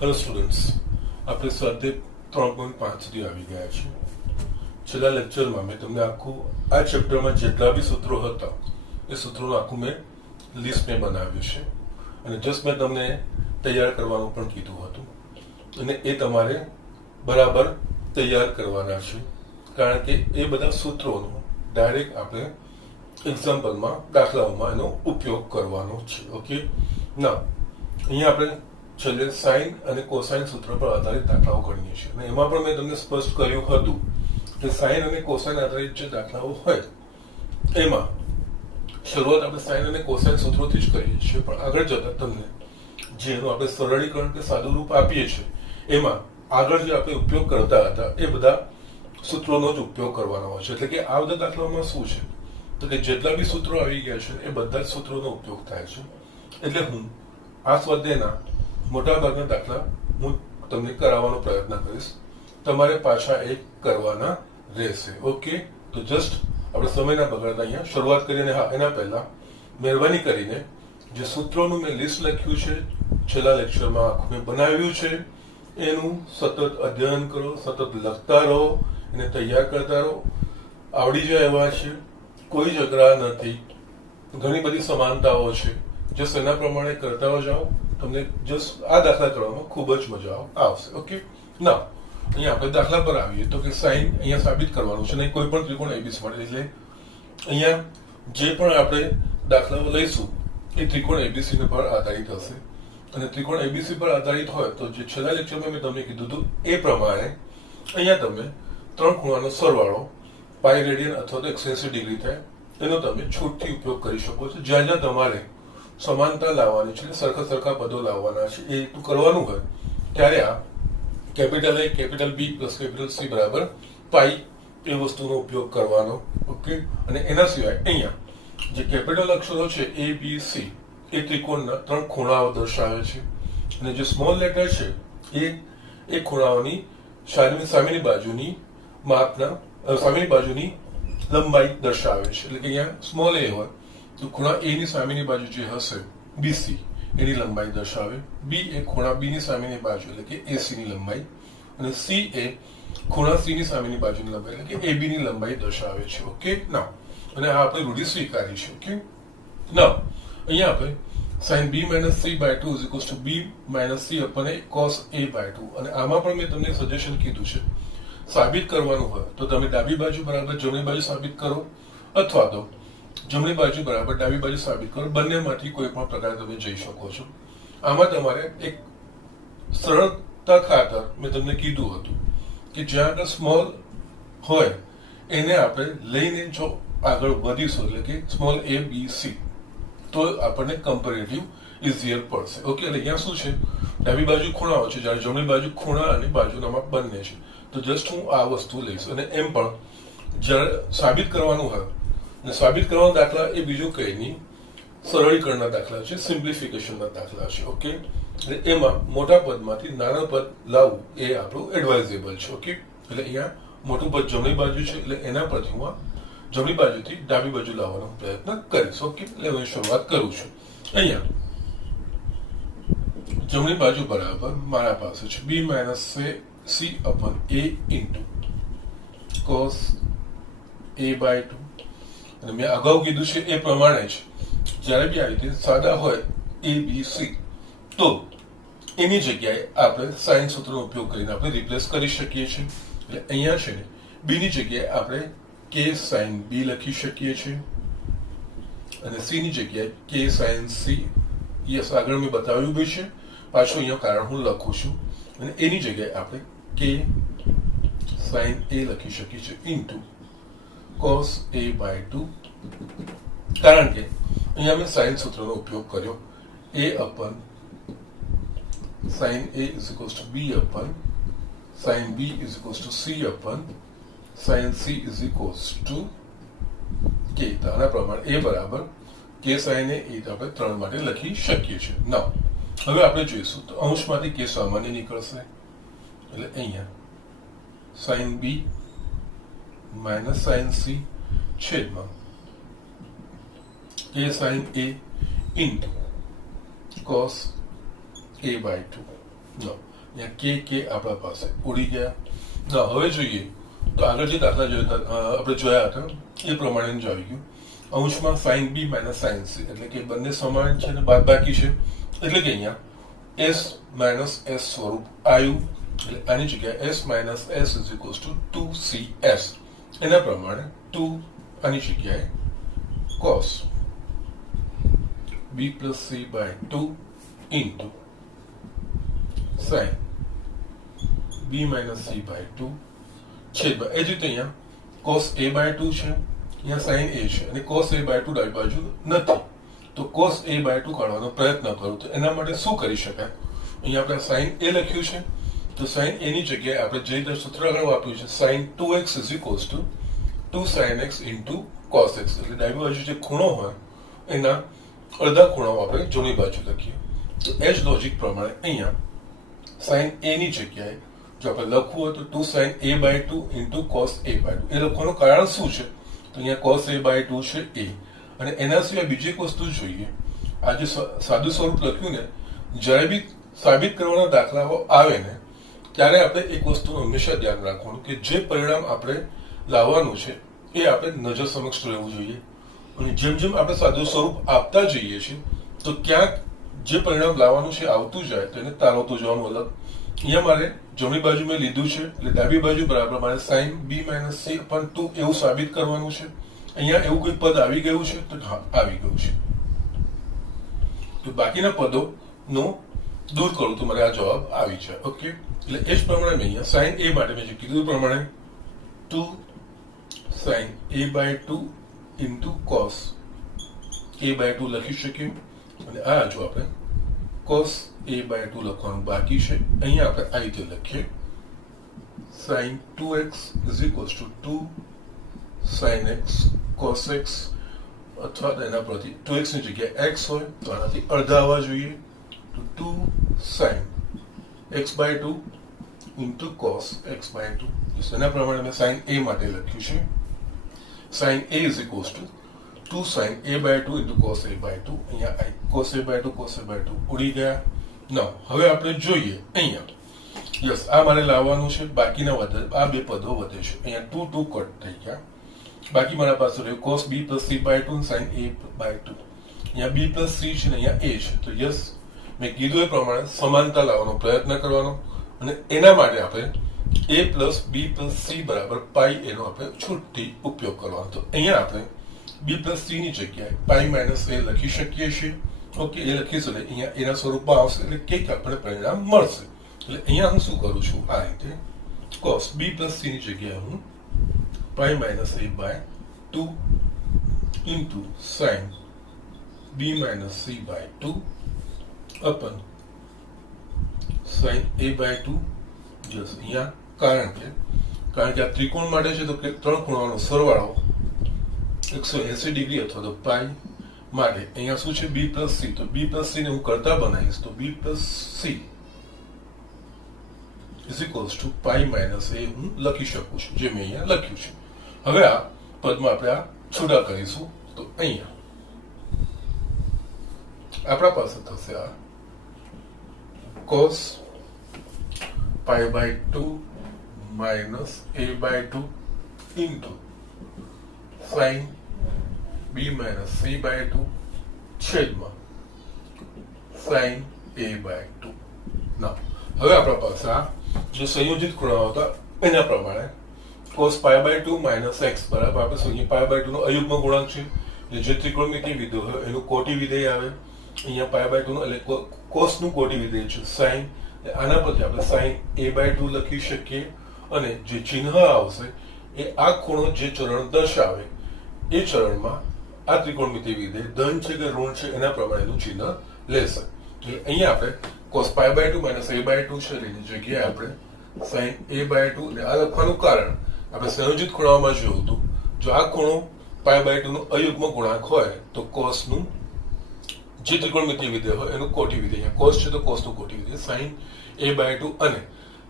Hello students, આપણે સ્વાધ્યાય 3.5 સુધી આવી ગયા છીએ. છેલ્લા લેક્ચરમાં મેં તમને આખું આ ચેપ્ટરમાં જેટલા બી સૂત્રો હતા એ સૂત્રોનું આખું મેં લિસ્ટ મેં બનાવ્યું છે અને જસ્ટ મેં તમને તૈયાર કરવાનું પણ કીધું હતું અને એ તમારે બરાબર તૈયાર કરવાના છે, કારણ કે એ બધા સૂત્રોનો ડાયરેક્ટ આપણે એક્ઝામ્પલમાં દાખલાઓમાં એનો ઉપયોગ કરવાનો છે. ઓકે, ના અહીંયા આપણે છેલ્લે સાઇન અને કોસાઇન સૂત્ર પર આધારિત દાખલાઓ ગણીએ છીએ અને એમાં પણ મેં તમને સ્પષ્ટ કર્યું હતું કે સાઇન અને કોસાઇન આધારિત જે દાખલાઓ હોય એમાં શરૂઆત આપણે સાઇન અને કોસાઇન સૂત્રોથી જ કરીએ છીએ, પણ આગળ જતા તમને જેનું આપણે સરળીકરણ કે સાદું રૂપ આપીએ છીએ એમાં આગળ જે આપણે ઉપયોગ કરતા હતા એ બધા સૂત્રોનો જ ઉપયોગ કરવાનો હોય છે. એટલે કે આ બધા દાખલાઓમાં શું છે તો કે જેટલા બી સૂત્રો આવી ગયા છે એ બધા જ સૂત્રોનો ઉપયોગ થાય છે. એટલે હું આ સ્વાધ્યાયના મોટાભાગના દાખલા હું તમને કરાવવાનો પ્રયત્ન કરીશ, તમારે પાછા એક કરવાના રહેશે. ઓકે, તો જસ્ટ આપણે સમયના બગાડતા અહીંયા શરૂઆત કરીને હા એના પહેલા મહેરબાની કરીને જે સૂત્રોનું મેં લિસ્ટ લખ્યું છે છેલ્લા લેક્ચરમાં આખું મેં બનાવ્યું છે એનું સતત અધ્યયન કરો, સતત લખતા રહો, એને તૈયાર કરતા રહો. આવડી જાય એવા છે, કોઈ જ અઘરા નથી, ઘણી બધી સમાનતાઓ છે. જસ્ટ એના પ્રમાણે કરતા જાઓ, તમને જસ્ટ આ દાખલા કરવામાં ખૂબ જ મજા આવશે. ઓકે, ના અહીંયા આપણે દાખલા પર આવીએ તો કે સાઇન અહીંયા સાબિત કરવાનું છે નહીં કોઈ પણ ત્રિકોણ એબીસી માટે. એટલે અહીંયા જે પણ આપણે દાખલાઓ લઈશું એ ત્રિકોણ એબીસી પર આધારિત હશે અને ત્રિકોણ એબીસી પર આધારિત હોય તો જે છેલ્લા લેક્ચરમાં મેં તમને કીધું હતું એ પ્રમાણે અહીંયા તમે ત્રણ ખૂણાનો સરવાળો પાઈ રેડિયન અથવા તો 180 ડિગ્રી થાય એનો તમે છૂટથી ઉપયોગ કરી શકો છો. જ્યાં જ્યાં તમારે સમાનતા લાવવાની છે, સરખા પદો લાવવાના છે, એ કરવાનું હોય ત્યારે આ capital A capital B plus capital C બરાબર પાઈ એ વસ્તુનો ઉપયોગ કરવાનો. ઓકે, અને એના સિવાય અહીંયા જે કેપિટલ અક્ષરો છે એ બી સી એ ત્રિકોણના ત્રણ ખૂણાઓ દર્શાવે છે અને જે સ્મોલ લેટર છે એ ખૂણાઓની સામેની બાજુની માપના સામેની બાજુની લંબાઈ દર્શાવે છે. એટલે કે અહીંયા સ્મોલ એ હોય તો ખૂણા એ ની સામેની બાજુ જે હશે બીસી એની લંબાઈ દર્શાવે, બી એ ખૂણા બી ની સામેની બાજુ એટલે કે એસી ની લંબાઈ અને સી એ ખૂણા સી ની સામેની બાજુની લંબાઈ એટલે કે એબી ની લંબાઈ દર્શાવે છે. ઓકે, ના અને આ આપણે રૂઢિ સ્વીકારી છે. ઓકે, ના અહીંયા આપણે sin b - c/2 = b - c / cos a/2 અને આમાં પણ મેં તમને સજેશન કીધું છે સાબિત કરવાનું હોય તો તમે ડાબી બાજુ બરાબર જમણી બાજુ સાબિત કરો અથવા તો જમણી બાજુ બરાબર ડાબી બાજુ સાબિત કરો, બંનેમાંથી કોઈ પણ પ્રકારે તમે જઈ શકો છો. આમાં તમારે એક સરળતા ખાતર મેં તમને કીધું હતું કે જ્યાં આગળ સ્મોલ હોય એને આપણે લઈને જો આગળ વધીશું એટલે કે સ્મોલ a b c તો આપણને કમ્પેરેટિવ ઇઝીયર પડશે. ઓકે, એટલે અહીંયા શું છે ડાબી બાજુ ખૂણાઓ છે જ્યારે જમણી બાજુ ખૂણા અને બાજુના માપ બંને છે. તો જસ્ટ હું આ વસ્તુ લઈશ અને એમ પણ જ્યારે સાબિત કરવાનું હોય અને સાબિત કરવાના દાખલા એ બીજું કંઈ નહીં સરળીકરણના દાખલા છે, સિમ્પ્લિફિકેશનના દાખલા છે. ઓકે, એટલે એમાં મોટા પદમાંથી નાના પદ લાવવું એ આપણું એડવાઇઝેબલ છે. ઓકે, એટલે અહીંયા મોટું પદ જમણી બાજુ છે એટલે એના પરથી હું જમણી બાજુથી ડાબી બાજુ લાવવાનો પ્રયત્ન કરીશ. ઓકે, એટલે હું શરૂઆત કરું છું. અહીંયા જમણી બાજુ બરાબર મારા પાસે છે b - c / a * cos a/2 અને મેં અગાઉ કીધું છે એ પ્રમાણે જ જ્યારે બી આ રીતે સાદા હોય a b c તો એની જગ્યાએ આપણે સાઇન સૂત્રનો ઉપયોગ કરીને આપણે રિપ્લેસ કરી શકીએ છીએ. એટલે અહીંયા છે ને b ની જગ્યાએ આપણે k sin b લખી શકીએ છીએ અને c ની જગ્યાએ k sin c. યસ, આગળ મેં બતાવ્યું બી છે, પાછું અહીંયા કારણ હું લખું છું અને એની જગ્યાએ આપણે k sin a લખી શકીએ છીએ ઇન્ટુ cos a/2, કારણ કે અહીંયા મેં સાઇન સૂત્રનો ઉપયોગ કર્યો. a upon sin a = b upon sin b = c upon sin c = k. તો આના પ્રમાણે a બરાબર k sin a એ આપણે 3 માટે લખી શકીએ છીએ. ના હવે આપણે જોઈશું તો અંશમાંથી k સામાન્ય નીકળશે એટલે અહીંયા sin b - sin c છેદમાં k sin a into cos a/2. No, અહીંયા કે આપણા પાસે ઉડી ગયા. ના હવે જોઈએ તો આગળ જે દાખલા આપણે જોયા હતા એ પ્રમાણે જ આવી ગયું. અંશમાં સાઇન બી માઇનસ સાઇન સી એટલે કે બંને સમાન છે અને બાદબાકી છે એટલે કે અહીંયા એસ માઇનસ એસ સ્વરૂપ આવ્યું. એટલે આની જગ્યાએ S minus S is equals two 2cs. એના પ્રમાણે 2 આની જગ્યાએ cos b plus c by 2 into sin b minus c by 2 છેદમાં એ જ રીતે અહીંયા cos a by 2 છે, અહીંયા sin a છે અને cos a by 2 ડાબી બાજુ નથી તો cos a by 2 કાઢવાનો પ્રયત્ન કરું તો એના માટે શું કરી શકાય? અહીંયા આપણે sin a લખ્યું છે તો sin a ની જગ્યાએ આપણે જે રીતે સૂત્ર આગળ વાપર્યું છે sin 2x is equals to 2 sin x into cos x. એટલે ડાબી બાજુ જે ખૂણો હોય એના અડધા ખૂણાઓ આપણે જમણી બાજુ લખીએ તો એ જ લોજિક પ્રમાણે અહીંયા sin a ની જગ્યાએ જો આપણે લખવું હોય તો 2 sin a by 2 into cos a by 2. એ લખવાનું કારણ શું છે? તો અહીંયા cos a by 2 છે a અને એના સિવાય બીજી એક વસ્તુ જોઈએ. આ જે સાદું સ્વરૂપ લખ્યું ને જ્યારે બી સાબિત કરવાના દાખલાઓ આવે ને ત્યારે આપણે એક વસ્તુ હંમેશા ધ્યાન રાખવાનું કે જે પરિણામ આપણે લાવવાનું છે એ આપણે નજર સમક્ષ રહેવું જોઈએ. અને જેમ જેમ આપણે સાદું સ્વરૂપ આપતા જઈએ છીએ તો ક્યાંક જે પરિણામ લાવવાનું છે આવતું જાય તો એને તારવતું જવાનું અલગ. અહીંયા મારે જમણી બાજુ મેં લીધું છે એટલે ડાબી બાજુ બરાબર મારે sin b minus c upon 2 એવું સાબિત કરવાનું છે. અહીંયા એવું કોઈ પદ આવી ગયું છે તો હા આવી ગયું છે તો બાકીના પદો નો દૂર કરું તો મારે આ જવાબ આવી જાય. ઓકે એટલે એ જ પ્રમાણે મેં અહીંયા sin a માટે મેં જે કીધું પ્રમાણે 2 sin a by 2 into cos a by 2 લખી શકીએ અને આ જો આપણે cos a by 2 લખવાનું બાકી છે. અહીંયા આપણે આ રીતે લખીએ sin 2x is equals to 2 sin x cos x અથવા એના પરથી 2x ની જગ્યાએ x હોય તો આનાથી અડધા આવવા જોઈએ તો 2 sin x by 2 into cos x by 2. એના પ્રમાણે મેં sin a માટે લખ્યું છે sin a is equals to 2 sin a by 2 into cos a by 2. અહીંયા cos a by 2 cos a by 2 ઉડી ગયા. ના હવે આપણે જોઈએ અહીંયા યસ આ મારે લાવવાનું છે બાકીના વધે આ બે પદો વધે છે. અહીંયા 2 2 કટ થઈ ગયા બાકી મારા પાસે રહ્યું cos b plus c by 2 and sin a by 2. અહીંયા b plus c છે ને અહીંયા a છે તો યસ મેં કીધું એ પ્રમાણે સમાનતા લાવવાનો પ્રયત્ન કરવાનો અને એના માટે આપણે a plus b plus c બરાબર પાઈ એનો આપણે છૂટથી ઉપયોગ કરવાનો. તો અહીંયા આપણે b plus c ની જગ્યાએ પાઈ માઇનસ a લખી શકીએ છીએ. ઓકે એ લખીશું એટલે અહીંયા એના સ્વરૂપમાં આવશે એટલે કંઈક આપણે પરિણામ મળશે. એટલે અહીંયા હું શું કરું છું આ રીતે cos b plus c ની જગ્યાએ હું પાઈ minus a by 2 into sin b minus c by 2 upon sin a by 2 જસ અહીંયા કારણ કે આ ત્રિકોણ માટે છે તો ત્રણ ખૂણાઓનો સરવાળો 180 ડિગ્રી અથવા તો પાઈ માટે અહીંયા શું છે b plus c તો b plus c ને હું કરતા બનાવીશ તો b plus c is equals to pi minus a હું લખી શકું છું જે મેં અહીંયા લખ્યું છે. હવે આ પદમાં આપણે આ છૂટા કરીશું તો અહીંયા આપણા પાસે થશે આ cos pi by 2 minus a by 2 into sin b minus c by 2 છેદમાં sin a by 2. ના હવે આપણા પાસે આ જે સંયોજિત ખૂણાઓ હતા એના પ્રમાણે cos pi by 2 minus x બરાબર આપણે શું pi by 2 નો અયુગ્મ ગુણાંક છે જે ત્રિકોણમિતિય વિધેય હોય એનું કોટી વિધેય આવે. અહીંયા pi by 2 નો એટલે cos નું કોટી વિધેય છે sin આના પરથી આપણે sin a by 2 લખી શકીએ અને જે ચિહ્ન આવશે એ આ ખૂણો જે ચરણ દર્શાવે એ ચરણમાં આ ત્રિકોણમિતિય વિધેય ધન છે કે ઋણ છે એના પ્રમાણેનું ચિહ્ન લેશે. એટલે અહીંયા આપણે cos pi by 2 minus a by 2 છે એની જગ્યાએ આપણે sin a by 2 એટલે આ લખવાનું કારણ આપણે સંયોજિત ખૂણાઓમાં જોયું હતું જો આ ખૂણો pi by 2 નો અયુગ્મ ગુણાંક હોય તો cos નું જે ત્રિકોણમિતિય વિધેય હોય એનું કોટી વિધેય cos છે તો cos નું કોટી વિધેય sin a by 2 અને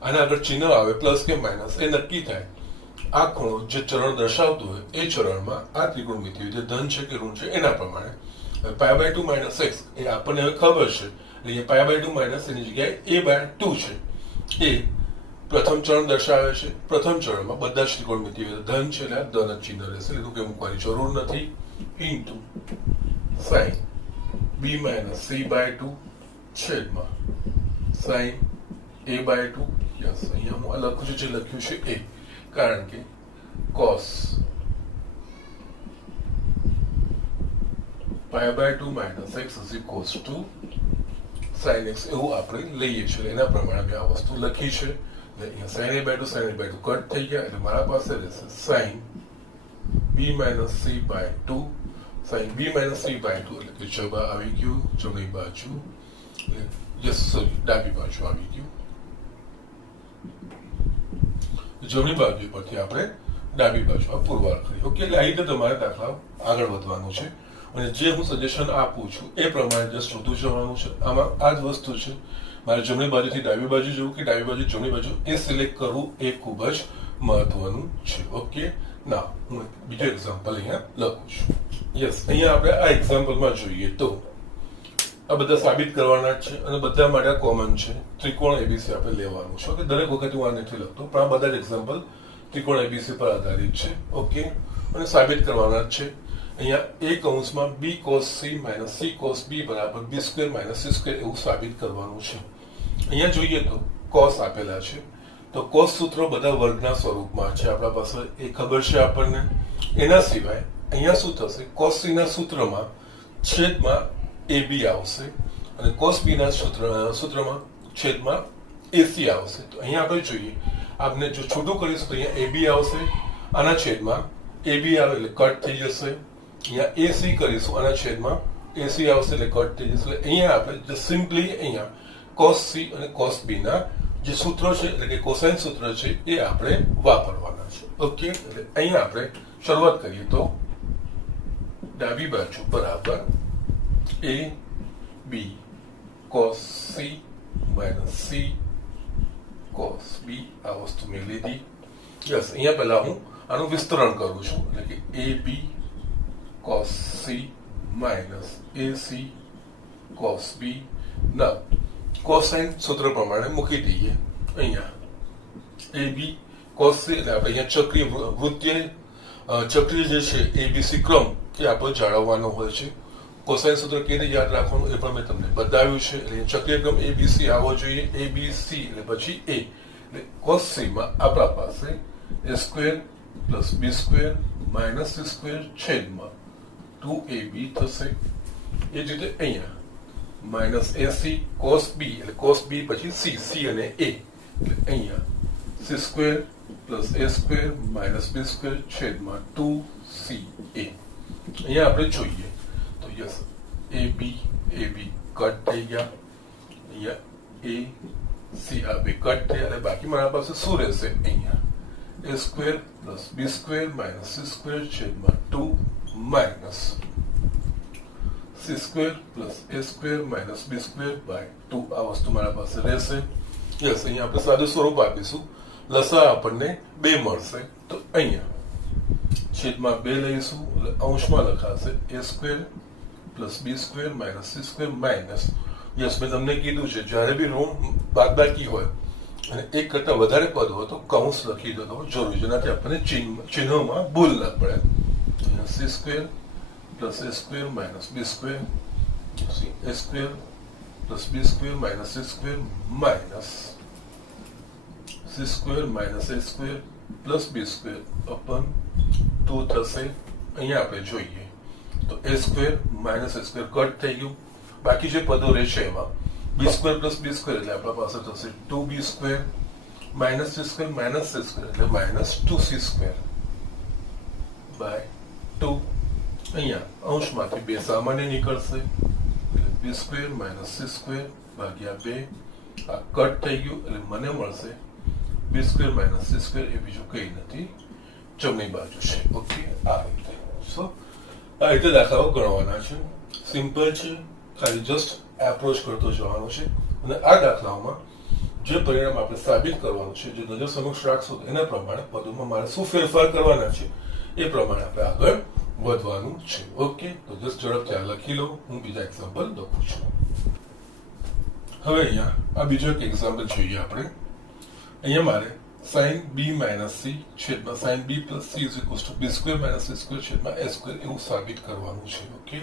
આના આગળ ચિહ્ન આવે પ્લસ કે માઇનસ એ નક્કી થાય આ ખૂણો જે ચરણ દર્શાવતું હોય એ ચરણમાં આ ત્રિકોણમિતિય વિધેય ધન છે કે ઋણ છે એના પ્રમાણે pi by 2 minus x એ આપણને હવે ખબર છે એટલે pi by 2 minus એની જગ્યાએ a by 2 છે એ પ્રથમ ચરણ દર્શાવે છે. પ્રથમ ચરણમાં બધા જ ત્રિકોણમિતિય ધન છે એટલે ધન જ ચિહ્ન રહેશે, એટલે કે મૂકવાની જરૂર નથી. Into sine B minus C by 2 છેદમાં સાઇન એ બાય 2. યસ, અહીંયા હું લખું છું જે લખ્યું છે એ, કારણ કે cos pi by 2 minus X is equals to sine X એવું આપણે લઈએ છીએ. એના પ્રમાણે મેં આ વસ્તુ લખી છે. અહીંયા sine A by 2 sine A by 2 cut થઈ ગયા, એટલે મારા પાસે રહેશે sine B minus C by 2 sine B minus C by 2, એટલે કે જવાબ આવી ગયું જમણી બાજુ, યસ સોરી ડાબી બાજુ આવી ગયું. જમણી બાજુ પરથી આપણે ડાબી બાજુ પુરવાર કરી. ઓકે, એટલે આ રીતે તમારે દાખલા આગળ વધવાનું છે. અને જે હું સજેશન આપું છું એ પ્રમાણે જસ્ટ વધુ જવાનું છે. આમાં આ જ વસ્તુ છે, મારે જમણી બાજુથી ડાબી બાજુ જવું કે ડાબી બાજુ જમણી બાજુ એ સિલેક્ટ કરવું એ ખૂબ જ મહત્વનું છે. ઓકે, ના હું બીજો એક્ઝામ્પલ અહીંયા લખું છું. યસ, અહીંયા આપણે આ એક્ઝામ્પલમાં જોઈએ તો આ બધા સાબિત કરવાના છે અને બધા માટે કોમન છે. ત્રિકોણ એબીસી આપણે લેવાનું છે. ઓકે, દરેક વખતે હું આ નથી લખતો, પણ આ બધા જ એક્ઝામ્પલ ત્રિકોણ એબીસી પર આધારિત છે. ઓકે, અને સાબિત કરવાના જ છે. અહીંયા એ કૌંસમાં B cos C minus C cos B બરાબર B square minus C square એવું સાબિત કરવાનું છે. અહીંયા જોઈએ તો કોસ આપેલા છે, તો કોસ સૂત્રો બધા વર્ગના સ્વરૂપમાં છે આપણા પાસે, એ ખબર છે આપણને. એના સિવાય અહીંયા શું થશે, કોસ સી ના સૂત્રમાં છેદમાં એ બી આવશે અને કોસ બી ના સૂત્રમાં છેદમાં એસી આવશે. તો અહીંયા આપણે જોઈએ, આપણે જો છૂટું કરીશું તો અહીંયા એ બી આવશે, આના છેદમાં એ બી આવે એટલે કટ થઈ જશે. અહીંયા એસી કરીશું, આના છેદમાં એસી આવશે એટલે કટ થઈ જશે. અહીંયા આપણે સિમ્પલી અહીંયા કોસ સી અને કોસ બી ના જે સૂત્રો છે એટલે કે કોસાઇન સૂત્ર છે એ આપણે વાપરવાના છે. ઓકે, એટલે અહીંયા આપણે શરૂઆત કરીએ તો ડાબી બાજુ બરાબર a b cos C minus C cos b આ વસ્તુ મેં લીધી. યસ, અહીંયા પહેલા હું આનું વિસ્તરણ કરું છું, એટલે કે એ b cos C minus A C cos બી ના કોસાઇન સૂત્ર પ્રમાણે મૂકી દઈએ. અહીંયા એ બી કોસ સી એટલે આપણે અહીંયા ચક્રીય ચક્રીય જે છે એબીસી ક્રમ એ આપણે જાળવવાનો હોય છે. કોસાઇન સૂત્ર કેવી રીતે યાદ રાખવાનું એ પણ મેં તમને બતાવ્યું છે. એટલે ચક્રીય ક્રમ એબીસી આવવો જોઈએ. એબીસી એટલે પછી એ, એટલે કોસ સી માં આપણા પાસે એ સ્ક્વેર પ્લસ બી સ્ક્વેર માઇનસ સી સ્ક્વેર છેદમાં 2ab થશે. એ જ રીતે અહીંયા માઇનસ એસી કોસ બી એટલે કોસ બી પછી સી અને એ, એટલે અહીંયા સી સ્ક્વેર પ્લસ એ સ્ક્વેર માઇનસ બી સ્ક્વેર છેદમાં 2ca. અહીંયા આપણે જોઈએ તો યસ એ બી કટ થઈ ગયા, અહીંયા એ સી આ બે કટ થયા, એટલે બાકી મારા પાસે શું રહેશે, અહીંયા A square plus B square minus C square છેદમાં 2 minus C square plus A square minus B square by 2 આ વસ્તુ મારા પાસે રહેશે. યસ, અહીંયા આપણે સાદું સ્વરૂપ આપીશું, લસા આપણને 2 મળશે, તો અહીંયા છેદમાં 2 લઈશું એટલે અંશમાં લખાશે a square plus B square minus C square minus. Yes, મેં તમને કીધું છે જ્યારે બી ઋણ બાદબાકી હોય અને એક કરતા વધારે પદ હોય તો કૌંસ લખી દો જરૂરી, જેનાથી આપણને ચિહ્નોમાં ભૂલ ન પડે. C square plus A square minus B square a square plus B square minus C square minus C square minus a square plus B square અપન 2 થશે. અહીંયા આપણે જોઈએ તો a square minus a square cut થઈ ગયું, બાકી જે પદો રહેશે એમાં બી સ્ક્વેર પ્લસ બી સ્ક્વેર એટલે આપણા પાસે થશે 2b square minus C square minus C square એટલે માઇનસ 2c સ્ક્વેર બાય 2. અહીંયા અંશમાંથી 2 સામાન્ય નીકળશે એટલે બી સ્ક્વેર માઇનસ સી સ્ક્વેર ભાગ્યા 2 આ કટ થઈ ગયું એટલે મને મળશે બી સ્ક્વેર માઇનસ સી સ્ક્વેર એ બીજું કંઈ નથી, જમણી બાજુ છે. ઓકે, આ રીતે આ રીતે દાખલાઓ ગણવાના છે. સિમ્પલ છે, ખાલી જસ્ટ એપ્રોચ કરતો જવાનો છે. અને આ દાખલાઓમાં જે પરિણામ આપણે સાબિત કરવાનું છે, જે નજર સમક્ષ રાખશું એના પ્રમાણે પદોમાં મારે શું ફેરફાર કરવાના છે એ પ્રમાણે આપણે આગળ વધવાનું છે. ઓકે, તો જસ્ટ ઝડપથી આ લખી લો, હું બીજા એક્ઝામ્પલ લખું છું. હવે અહીંયા આ બીજો એક એક્ઝામ્પલ જોઈએ આપણે. અહીંયા મારે સાઇન બી માઇનસ સી છેદમાં sine B plus C is equals to B square minus C square છેદમાં એ સ્ક્વેર એવું સાબિત કરવાનું છે. ઓકે,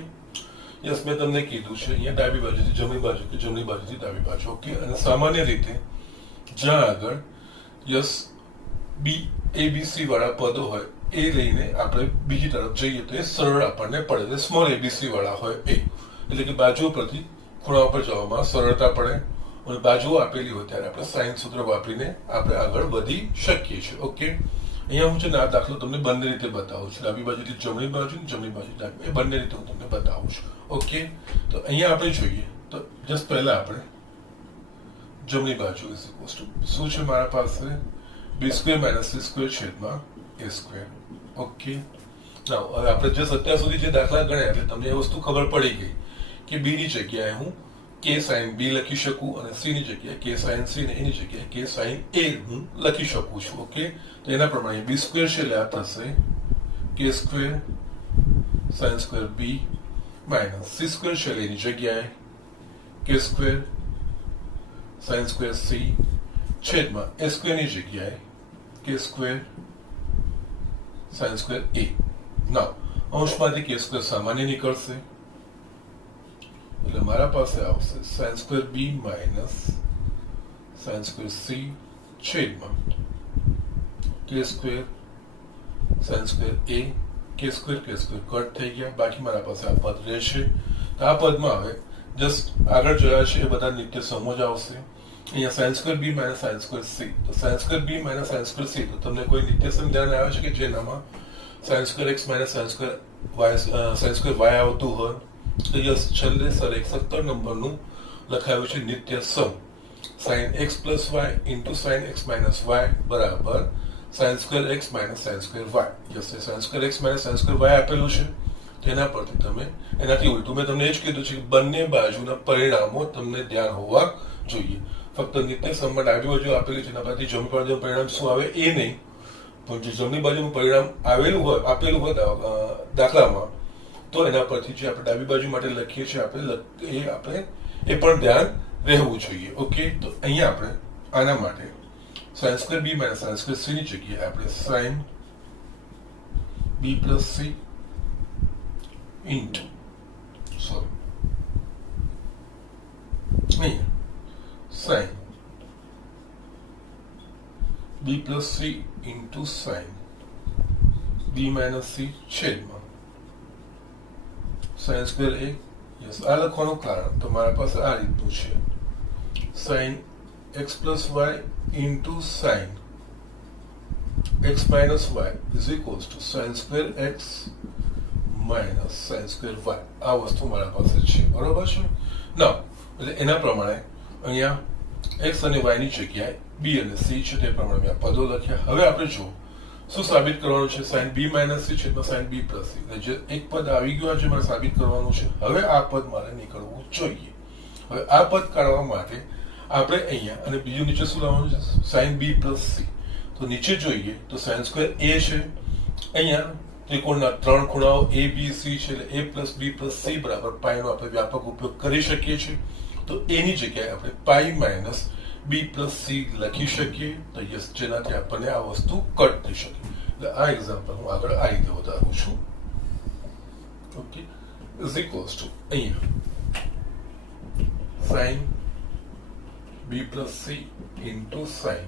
યસ, મેં તમને કીધું છે અહીંયા ડાબી બાજુથી જમણી બાજુ કે જમણી બાજુથી ડાબી બાજુ. ઓકે, અને સામાન્ય રીતે જ્યાં આગળ યસ બી એબીસી વાળા પદો હોય એ લઈને આપણે બીજી તરફ જઈએ તો એ સરળ આપણને પડે. એટલે સ્મોલ એબીસી વાળા હોય એ, એટલે કે બાજુઓ પરથી ખૂણા પર જવામાં સરળતા પડે અને બાજુઓ આપેલી હોય ત્યારે આપણે સાઇન સૂત્ર વાપરીને આપણે આગળ વધી શકીએ છીએ. ઓકે, અહીંયા હું છે ને આ દાખલો તમને બંને રીતે બતાવું છું, ડાબી બાજુથી જમણી બાજુ ને જમણી બાજુ ડાબી, એ બંને રીતે હું તમને બતાવું છું. ઓકે, તો અહીંયા આપણે જોઈએ તો જસ્ટ પહેલા આપણે જમણી બાજુ ઇઝ ઇક્વલ્સ ટુ શું છે મારા પાસે બી સ્ક્વેર માઇનસ સી સ્ક્વેર છેદમાં એ સ્ક્વેર. ઓકે, નાઉ હવે આપણે જસ્ટ અત્યાર સુધી જે દાખલા ગણ્યા એટલે તમને એ વસ્તુ ખબર પડી ગઈ કે બી ની જગ્યાએ હું કે સાઇન બી લખી શકું અને સી ની જગ્યાએ કે સાઇન સી ને એની જગ્યાએ કે સાઇન એ હું લખી શકું છું. ઓકે, તો એના પ્રમાણે બી સ્ક્વેર છે એટલે આ થશે કે square sign square b minus C square છે એની જગ્યાએ કે સ્ક્વેર સાઇન સ્ક્વેર સી છેદમાં એ સ્ક્વેર ની જગ્યાએ કે સ્ક્વેર સાઇન સ્ક્વેર એ. નાઉ અંશમાંથી કે સ્ક્વેર સામાન્ય નીકળશે એટલે મારા પાસે આવશે sign square b minus sine square C છેદમાં કે સ્ક્વેર સાઇન સ્ક્વેર એ. કે સ્ક્વેર કટ થઈ ગયા, બાકી મારા પાસે આ પદ રહેશે. તો આ પદમાં હવે જસ્ટ આગળ જોયા છે એ બધા નિત્ય સમજ આવશે. અહીંયા sign square b minus sine square C, તો sign square b minus sine square C, તો તમને કોઈ નિત્ય સમ ધ્યાન આવે છે કે જેનામાં sine square x minus sine square Y આવતું હોય? તો યસ, છેલ્લે સર 17 નંબરનું લખાયું છે નિત્ય સમ sine x plus y into sine x minus y બરાબર sine square x minus sine square y. Yes, sine square x minus sine square y આપેલું છે. તેના પરથી તમે એનાથી ઉલટું મેં તમને એ જ કીધું છે કે બંને બાજુના પરિણામો તમને ધ્યાન હોવા જોઈએ. ફક્ત નિત્ય સમમાં ડાબી બાજુ આપેલી છે એના પરથી જમણી બાજુનું પરિણામ શું આવે એ નહીં, પણ જે જમણી બાજુનું પરિણામ આપેલું હોય દાખલામાં તો એના પરથી જે આપણે ડાબી બાજુ માટે લખીએ છીએ આપણે એ પણ ધ્યાન રહેવું જોઈએ. ઓકે, તો અહીંયા આપણે આના માટે sine square b minus sine square c ની જગ્યાએ આપણે સાઇન બી પ્લસ સી ઇન્ટુ અહીંયા સાઇન બી પ્લસ સી ઇન્ટુ સાઇન બી માઇનસ સી છેદમાં સાઇન સ્ક્વેર એ. યસ, આ લખવાનું કારણ તો મારા પાસે આ રીતનું છે sine x plus y into sine x minus y is equals to sine square x minus sine square y. આ વસ્તુ મારા પાસે છે, બરોબર છે. ના, એટલે એના પ્રમાણે અહીંયા એક્સ અને વાય ની જગ્યાએ બી અને સી છે તે પ્રમાણે મેં આ પદો લખ્યા. હવે આપણે જો શું સાબિત કરવાનું છે સાઇન બી માઇનસ સી છેદમાં સાઇન બી પ્લસ સી, એટલે જે એક પદ આવી ગયો છે મારે સાબિત કરવાનું છે. હવે આ પદ મારે નીકળવું જોઈએ. હવે આ પદ કાઢવા માટે આપણે અહીંયા અને બીજું નીચે શું લાવવાનું છે સાઇન બી પ્લસ સી. તો નીચે જોઈએ તો સાઇન સ્ક્વેર એ છે, અહીંયા ત્રિકોણના 3 ખૂણાઓ એ બી સી છે એટલે એ પ્લસ બી પ્લસ સી બરાબર પાઈનો આપણે વ્યાપક ઉપયોગ કરી શકીએ છીએ. તો એની જગ્યાએ આપણે પાઈ માઇનસ બી પ્લસ સી લખી શકીએ. તો યસ, જેનાથી આપણને આ વસ્તુ કટ થઈ શકે. એટલે આ એક્ઝામ્પલ હું આગળ આ રીતે વધારું છું. ઓકે, ઇઝ ઇક્વલ્સ ટુ અહીંયા સાઇન બી પ્લસ સી ઇન્ટુ સાઇન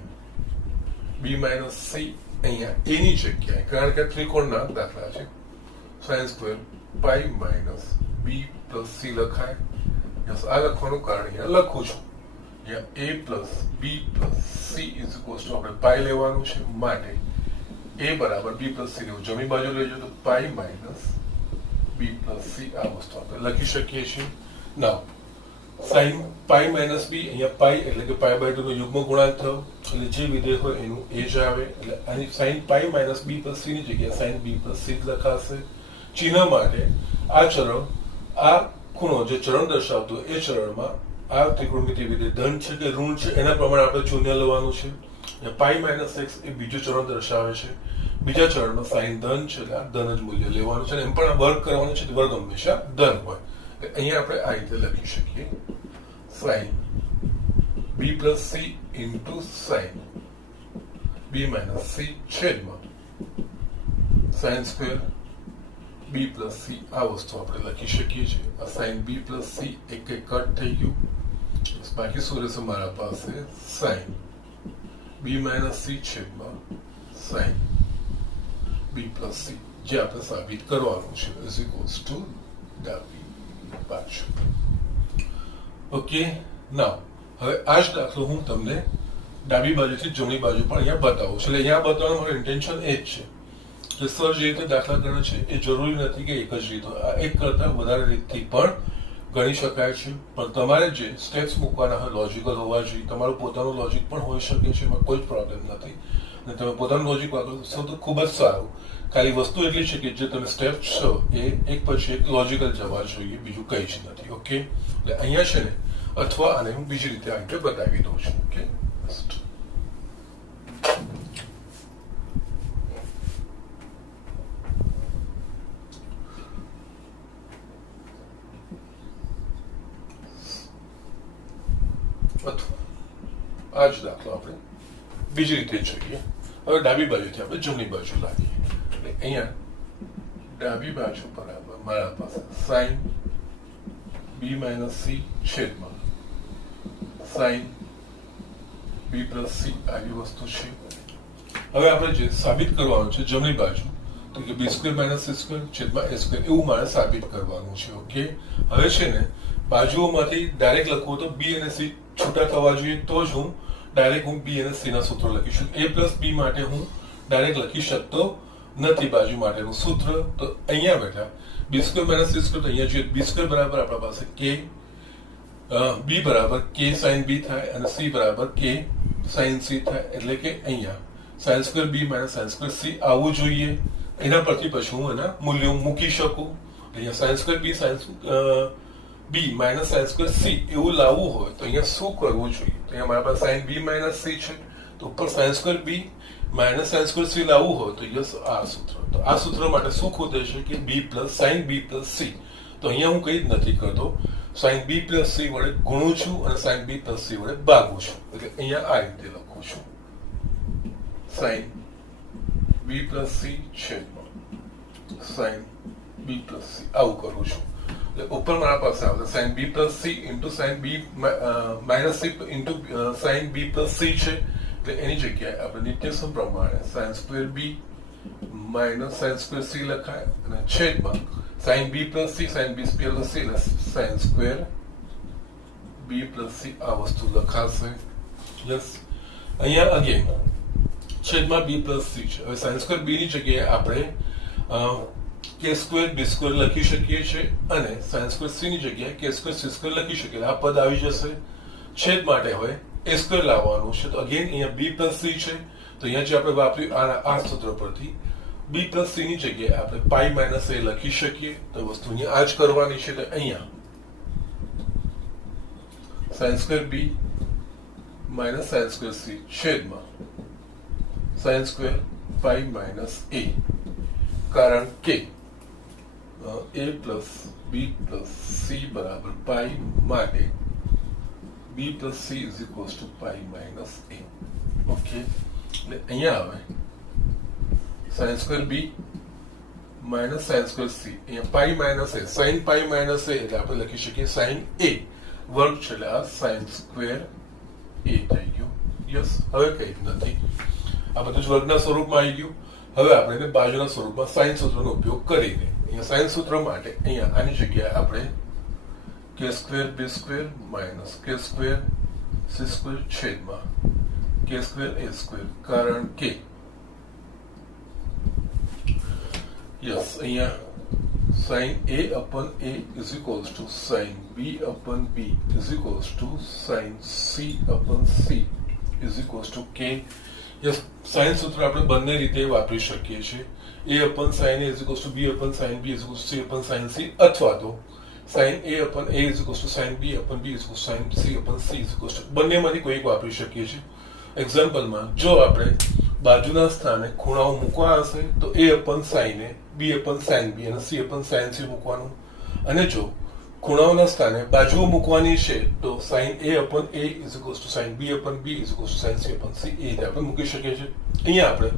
બી માઇનસ સી. અહીંયા એની જગ્યાએ કારણ કે ત્રિકોણના દાખલા છે sine square pi minus B plus C લખાય. યસ, આ લખવાનું કારણ અહીંયા લખું છું a plus B plus C is equals to આપણે પાઈ લેવાનું છે માટે a બરાબર બી પ્લસ સી લેવું, જમણી બાજુ લેજો તો પાઈ માઇનસ બી પ્લસ સી. આ વસ્તુ આપણે લખી શકીએ છીએ. નાઉ સાઇન પાઈ માઇનસ બી, અહીંયા પાઈ એટલે કે પાઈ બાય 2 નો યુગ્મ ગુણાંક થયો એટલે જે વિધેય હોય એનું એ જ આવે. એટલે આની સાઇન પાઈ માઇનસ બી પ્લસ સી ની જગ્યાએ સાઇન બી પ્લસ સી લખાશે. ચિહ્ન માટે આ ચરણ આ ખૂણો જે ચરણ દર્શાવતો એ ચરણમાં આ ત્રિકોણમિતિ વિધેય ધન છે કે ઋણ છે એના પ્રમાણે આપણે શૂન્ય લેવાનું છે. પાઈ માઇનસ એક્સ એ બીજું ચરણ દર્શાવે છે, બીજા ચરણમાં સાઇન ધન છે એટલે આ ધન જ મૂલ્ય લેવાનું છે. એમ પણ વર્ગ કરવાનું છે, વર્ગ હંમેશા ધન હોય. અહીંયા આપણે આ રીતે લખી શકીએ સાઇન બી plus C into sine b minus c छेद में sine square b plus c आ वस्तु આપણે લખી શકીએ છીએ। આ sin b plus c એક કટ થઈ ગયું। બાકી શું રહેશે મારા પાસે sin b minus c છેદમાં sin b plus c જે આપણે સાબિત કરવાનું છે is equals to ડાબી બાજુ। ઓકે, નાઉ હવે આ જ દાખલો હું તમને ડાબી બાજુથી જમણી બાજુ પણ અહીંયા બતાવું છું। એટલે અહીંયા બતાવવાનું મારું ઇન્ટેન્શન એ જ છે કે સર જે રીતે દાખલા ગણે છે એ જરૂરી નથી કે એક જ રીત હોય। આ એક કરતાં વધારે રીતથી પણ ગણી શકાય છે, પણ તમારે જે સ્ટેપ્સ મૂકવાના હોય લોજિકલ હોવા જોઈએ। તમારું પોતાનું લોજિક પણ હોઈ શકે છે, એમાં કોઈ જ પ્રોબ્લેમ નથી અને તમે પોતાનું લોજિક વાપરશો તો ખૂબ જ સારું। ખાલી વસ્તુ એટલી છે કે જે તમે સ્ટેપ્સ છો એ એક પછી એક લોજિકલ જવા જોઈએ, બીજું કંઈ જ નથી। ઓકે, એટલે અહીંયા છે ને અથવા આને હું બીજી રીતે આ રીતે બતાવી દઉં છું। ઓકે, આ જ દાખલો આપણે બીજી રીતે જોઈએ। હવે ડાબી બાજુથી આપણે જમણી બાજુ લાવીએ। એટલે અહીંયા ડાબી બાજુ બરાબર મારા પાસે સાइन બી માઇનસ સી છેદમાં સાइन બી પ્લસ સી આવી વસ્તુ છે। હવે આપણે જે સાબિત કરવાનું છે જમણી બાજુ તો કે બી સ્ક્વેર માઇનસ સી સ્ક્વેર છેદમાં એ સ્ક્વેર એવું મારે સાબિત કરવાનું છે। ઓકે, હવે છે ને બાજુઓમાંથી ડાયરેક્ટ લખવું તો બી અને સી છૂટા થવા જોઈએ તો જ હું ડાયરેક્ટ હું બી અને સી ના સૂત્રો લખીશું। એ પ્લસ બી માટે હું ડાયરેક્ટ લખી શકતો નથી બાજુ માટેનું સૂત્ર। તો અહીંયા બેઠા બી સ્ક્વેર માઇનસ સી સ્ક્વેર, તો અહીંયા જોઈએ બી સ્ક્વેર બરાબર આપણા પાસે કે બી બરાબર કે સાઇન બી થાય અને સી બરાબર કે સાઇન સી થાય। એટલે કે અહીંયા sign square b minus sine square C આવવું જોઈએ। એના પરથી પછી હું એના મૂલ્યો મૂકી શકું। અહીંયા સાઇન સ્ક્વેર બી બી માઇનસ સાઇન સ્ક્વેર સી એવું લાવવું હોય તો અહીંયા શું કરવું જોઈએ? તો અહીંયા મારા પાસે સાઇન બી માઇનસ સી છે, તો ઉપર sign square b minus sine square C લાવવું હોય તો યસ આ સૂત્ર। તો આ સૂત્ર માટે શું ખોટે છે કે બી પ્લસ સાઇન બી પ્લસ સી। તો અહીંયા હું કંઈ જ નથી કરતો, સાઇન બી પ્લસ સી વડે ગુણું છું અને સાઇન બી પ્લસ સી વડે ભાગું છું। એટલે અહીંયા આ રીતે લખું છું સાઇન બી પ્લસ સી છેદમાં સાઇન બી પ્લસ સી આવું કરું છું। ऊपर मारा पास आवता sin b plus c into sin b minus c into sin b plus c છે। એટલે એની જગ્યાએ આપણે નિત્યસમ પ્રમાણે sin square b minus sin square c લખાય અને છેદમાં sin b plus c sin b plus c sin square b plus c આ વસ્તુ લખાશે। યસ, અહીંયા અગેન છેદમાં b plus c છે। હવે sin square b ની જગ્યાએ આપણે કે સ્ક્વેર બી સ્ક્વેર લખી શકીએ છીએ અને સાઇન સ્ક્વેર સી ની જગ્યાએ કે સ્ક્વેર સી સ્ક્વેર લખી શકીએ। આ પદ આવી જશે। છેદ માટે હવે એ સ્ક્વેર લાવવાનું છે, તો અગેન અહીંયા બી પ્લસ સી છે, તો અહીંયા જે આપણે વાપર્યું આ સૂત્ર પરથી બી પ્લસ સી ની જગ્યાએ આપણે પાઈ માઇનસ એ લખી શકીએ। તો વસ્તુ અહીંયા આ જ કરવાની છે। તો અહીંયા sign square b minus sine square C છેદમાં સાઇન સ્ક્વેર પાઈ માઇનસ એ, કારણ કે a plus b plus c बराबर पाई माने b plus c is equals to pi minus a। Okay, એટલે અહીંયા આવે sin square b minus sin square c। અહીંયા પાઈ minus a, sin pi minus a એટલે આપણે લખી શકીએ sin a વર્ગ છે, એટલે આ sin square a થઈ ગયું। યસ, હવે કંઈ જ નથી, આ બધું જ વર્ગના સ્વરૂપમાં આવી ગયું। હવે આપણે એને બાજુના સ્વરૂપમાં સાઇન સૂત્રનો ઉપયોગ કરીને અહીંયા સાઇન સૂત્ર માટે અહીંયા આની જગ્યાએ આપણે કે સ્ક્વેર બી સ્ક્વેર માઇનસ કે સ્ક્વેર સી સ્ક્વેર છેદમાં કે સ્ક્વેર એ સ્ક્વેર, કારણ કે યસ અહીંયા sin a upon a is equals to sin b upon b is equals to sin c upon c is equals to k। Yes, sine સૂત્ર આપણે બંને રીતે વાપરી શકીએ છીએ। a upon sin a is equals to b upon sin b is equals to c upon sin c, અથવા તો sin a upon a is equals to sin b upon b is equals to sin c upon c is equals to બંનેમાંથી કોઈ એક વાપરી શકીએ છીએ। એક્ઝામ્પલમાં જો આપણે બાજુના સ્થાને ખૂણાઓ મૂકવા હશે તો a upon sin a, b upon sin b અને c upon sin c મૂકવાનું, અને જો ખૂણાઓના સ્થાને બાજુઓ મૂકવાની છે તો sine a upon a is equals to sine b upon b is equals to sine c upon c એ રીતે આપણે મૂકી શકીએ છીએ. અહીંયા આપણે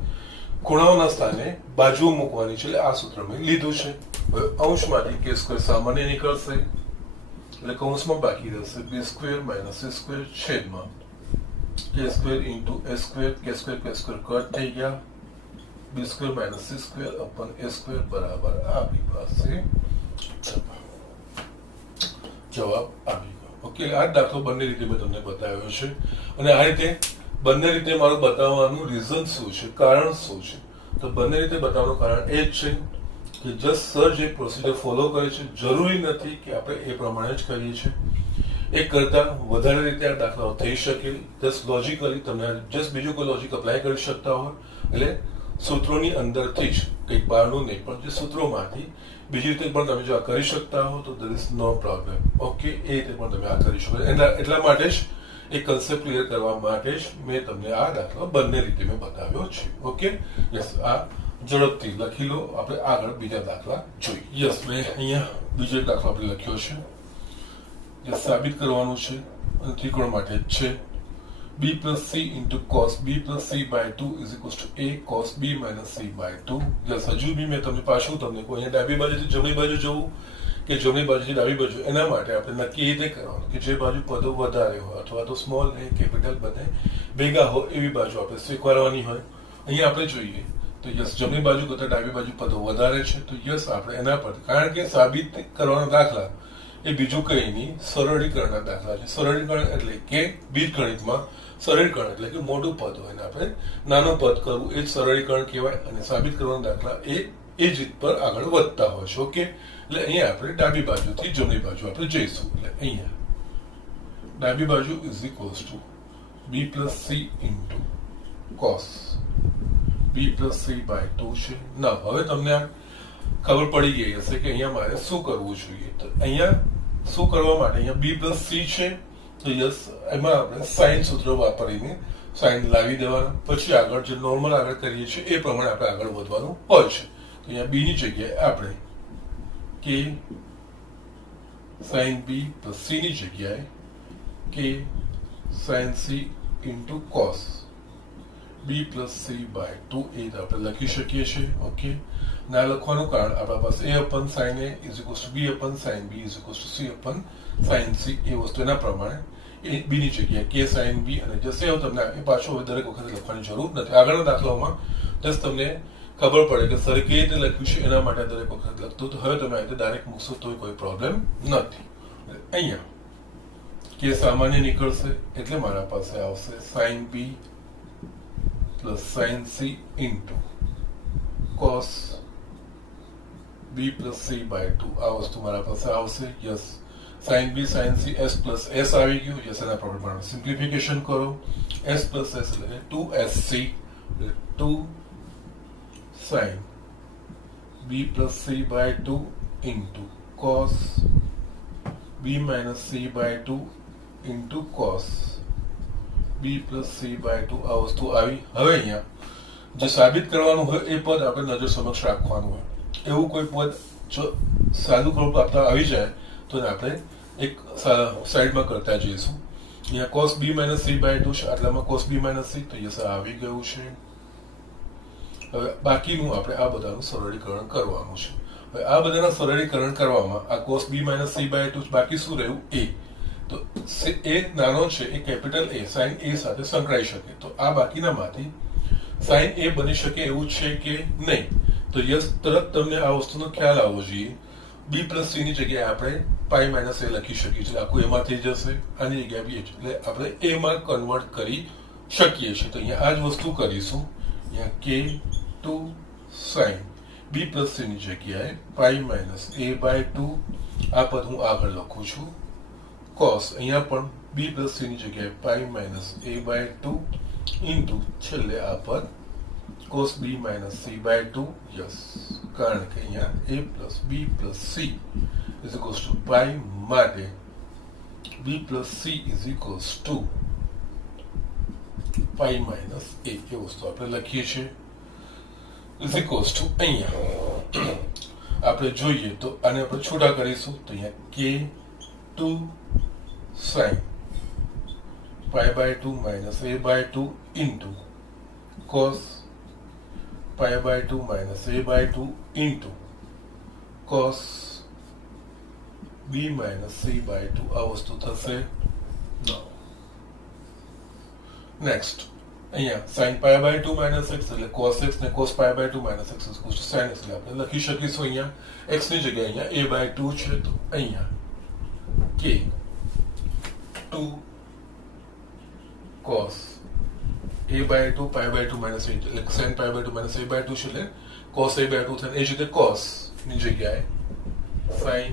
ખૂણાઓના સ્થાને બાજુઓ મૂકવાની છે એટલે આ સૂત્ર મેં લીધું છે. હવે અંશમાંથી કે સ્ક્વેર સામાન્ય નીકળશે એટલે કૌંસમાં બાકી રહેશે b square minus c square છેદમાં કે સ્ક્વેર ઇન્ટુ a સ્ક્વેર કે સ્ક્વેર કટ થઈ ગયા b square minus c square upon a square બરાબર આપણી પાસે જવાબ આવી ગયો. ઓકે, આ દાખલો બંને રીતે મેં તમને બતાવ્યો છે અને આ રીતે બંને રીતે મારું બતાવવાનું રીઝન શું છે, કારણ શું છે? તો બંને રીતે બતાવવાનું કારણ એ જ છે કે જસ્ટ સર જે પ્રોસિજર ફોલો કરે છે જરૂરી નથી કે આપણે એ પ્રમાણે જ કરીએ છીએ. એક કરતા વધારે રીતે આ દાખલાઓ થઈ શકે. જસ્ટ લોજિકલી તમે જસ્ટ બીજું કોઈ લોજિક અપ્લાય કરી શકતા હોય એટલે સૂત્રોની અંદરથી જ કંઈક બહારનું નહીં પણ જે સૂત્રોમાંથી બીજી રીતે પણ તમે જો આ કરી શકતા હો તો there is no problem. Okay, એ રીતે પણ તમે આ કરી શકો. એટલા માટે જ એ કન્સેપ્ટ ક્લિયર કરવા માટે જ મેં તમને આ દાખલો બંને રીતે મેં બતાવ્યો છે. ઓકે, યસ, આ ઝડપથી લખી લો. આપણે આગળ બીજા દાખલા જોઈએ. યસ, મેં અહીંયા બીજો દાખલો આપણે લખ્યો છે જે સાબિત કરવાનું છે અને ત્રિકોણ માટે જ છે. b plus c into cos b plus c by 2 is equals to a cos b minus c by 2. Yes, હજુ બી મેં તમને પાછું તમને કોઈ અહીંયા ડાબી બાજુથી જમણી બાજુ જવું કે જમણી બાજુથી ડાબી બાજુ એના માટે આપણે નક્કી એ રીતે કરવાનું કે જે બાજુ પદો વધારે હોય અથવા તો સ્મોલ એ કેપિટલ બધે ભેગા હોય એવી બાજુ આપણે સ્વીકારવાની હોય. અહીંયા આપણે જોઈએ તો યસ, જમણી બાજુ કરતાં ડાબી બાજુ પદો વધારે છે તો યસ આપણે એના પર, કારણ કે સાબિત કરવાના દાખલા એ બીજું કંઈ નહીં સરળીકરણના દાખલા છે. સરળીકરણ એટલે કે બીજગણિતમાં સરળીકરણ એટલે કે મોટું પદ હોય ને આપણે નાનું પદ કરવું એ જ સરળીકરણ કહેવાય અને સાબિત કરવાના દાખલા એ જ રીત પર આગળ વધતા હોય છે. ઓકે, એટલે અહીંયા આપણે ડાબી બાજુથી જમણી બાજુ આપણે જઈશું. એટલે અહીંયા ડાબી બાજુ is equals to b plus c into cos b plus c by 2 છે. ના, હવે તમને આ ખબર પડી ગઈ હશે કે અહીંયા મારે શું કરવું જોઈએ. તો અહીંયા શું કરવા માટે અહીંયા b પ્લસ c છે તો યસ, એમાં આપણે સાઇન સૂત્ર વાપરીને સાઇન લાવી દેવાના, પછી આગળ જે નોર્મલ આગળ કરીએ છીએ એ પ્રમાણે આપણે આગળ વધવાનું હોય છે. તો અહીંયા b ની જગ્યાએ આપણે કે સાઇન b પ્લસ c ની જગ્યાએ કે sine c into cos b plus c by 2 એ આપણે લખી શકીએ છીએ. ઓકે, ના લખવાનું કારણ આપણા પાસે a અપન sine a is equals to b અપન sine b is equals to c અપન સાઇન c એ વસ્તુ એના પ્રમાણે એ b ની જગ્યાએ કે સાઇન b અને જશે એવું તમને એ પાછું હવે દરેક વખતે લખવાની જરૂર નથી. આગળના દાખલાઓમાં જસ્ટ તમને ખબર પડે કે સર કેવી રીતે લખ્યું છે એના માટે દરેક વખત લખતું. તો હવે તમે આ રીતે ડાયરેક્ટ મૂકશો તો કોઈ પ્રોબ્લેમ નથી. અહીંયા કે સામાન્ય નીકળશે એટલે મારા પાસે આવશે sine b plus sine c into cos b plus c by 2 આ વસ્તુ મારા પાસે આવશે. Yes, sine b sine c s plus s આવી ગયું. યસ, એના પ્રમાણે સિમ્પ્લિફિકેશન કરો. s પ્લસ s એટલે 2sc 2 sine b plus c by 2 into cos b minus c by 2 into cos b plus c by 2 આ વસ્તુ આવી. હવે અહીંયા જે સાબિત કરવાનું હોય એ પદ આપણે નજર સમક્ષ રાખવાનું હોય. એવું કોઈ પદ જો સાદું સ્વરૂપ આપતા આવી જાય તો આપણે એક સાઈડમાં કરતા જઈશું. અહીંયા cos b minus c by 2 છે, આટલામાં કોસ b માઇનસ c તો યસ આવી ગયું છે. હવે બાકીનું આપણે આ બધાનું સરળીકરણ કરવાનું છે. હવે આ બધાના સરળીકરણ કરવામાં આ cos b minus c by 2 બાકી શું રહ્યું a. તો એ નાનો છે એ કેપિટલ A સાઇન A સાથે સંકળાઈ શકે. તો આ બાકીનામાંથી સાઇન A બની શકે એવું છે કે નહીં. તો યસ, તરત તમને આ વસ્તુનો ખ્યાલ આવવો જોઈએ. b પ્લસ c ની જગ્યાએ આપણે પાઈ માઇનસ a લખી શકીએ છીએ. આખું એમાં થઈ જશે. આની જગ્યાએ b એટલે આપણે a માં કન્વર્ટ કરી શકીએ છીએ. તો અહીંયા આ જ વસ્તુ કરીશું. અહીંયા k2 sign b plus c ની જગ્યાએ પાઈ માઇનસ a બાય 2 આ પદ હું આગળ લખું છું. કોસ અહીંયા પણ b પ્લસ c ની જગ્યાએ pi minus a by 2 into છેલ્લે આ પદ cos b minus c by 2. Yes, કારણ કે અહીંયા a plus b plus c is equals to pi માટે b plus c is equals to pi minus a એ વસ્તુ આપણે લખીએ છીએ ઇઝ ઇક્વલ્સ ટુ અહીંયા આપણે જોઈએ તો આને આપણે છૂટા કરીશું તો અહીંયા k2 sin π/2 minus a/2 into cos π/2 minus a/2 into cos b minus c/2 આ વસ્તુ થશે. નેક્સ્ટ અહીંયા sin π/2 minus x એટલે cos x ને cos π/2 minus x is equal to sin x એટલે આપણે લખી શકીશું અહીંયા x ની જગ્યાએ અહીંયા a/2 છે તો અહીંયા k2 cos a/2 π/2 minus a એટલે sin π/2 minus a/2 છે એટલે cos a/2 થાય એ જ રીતે cos ની જગ્યાએ sin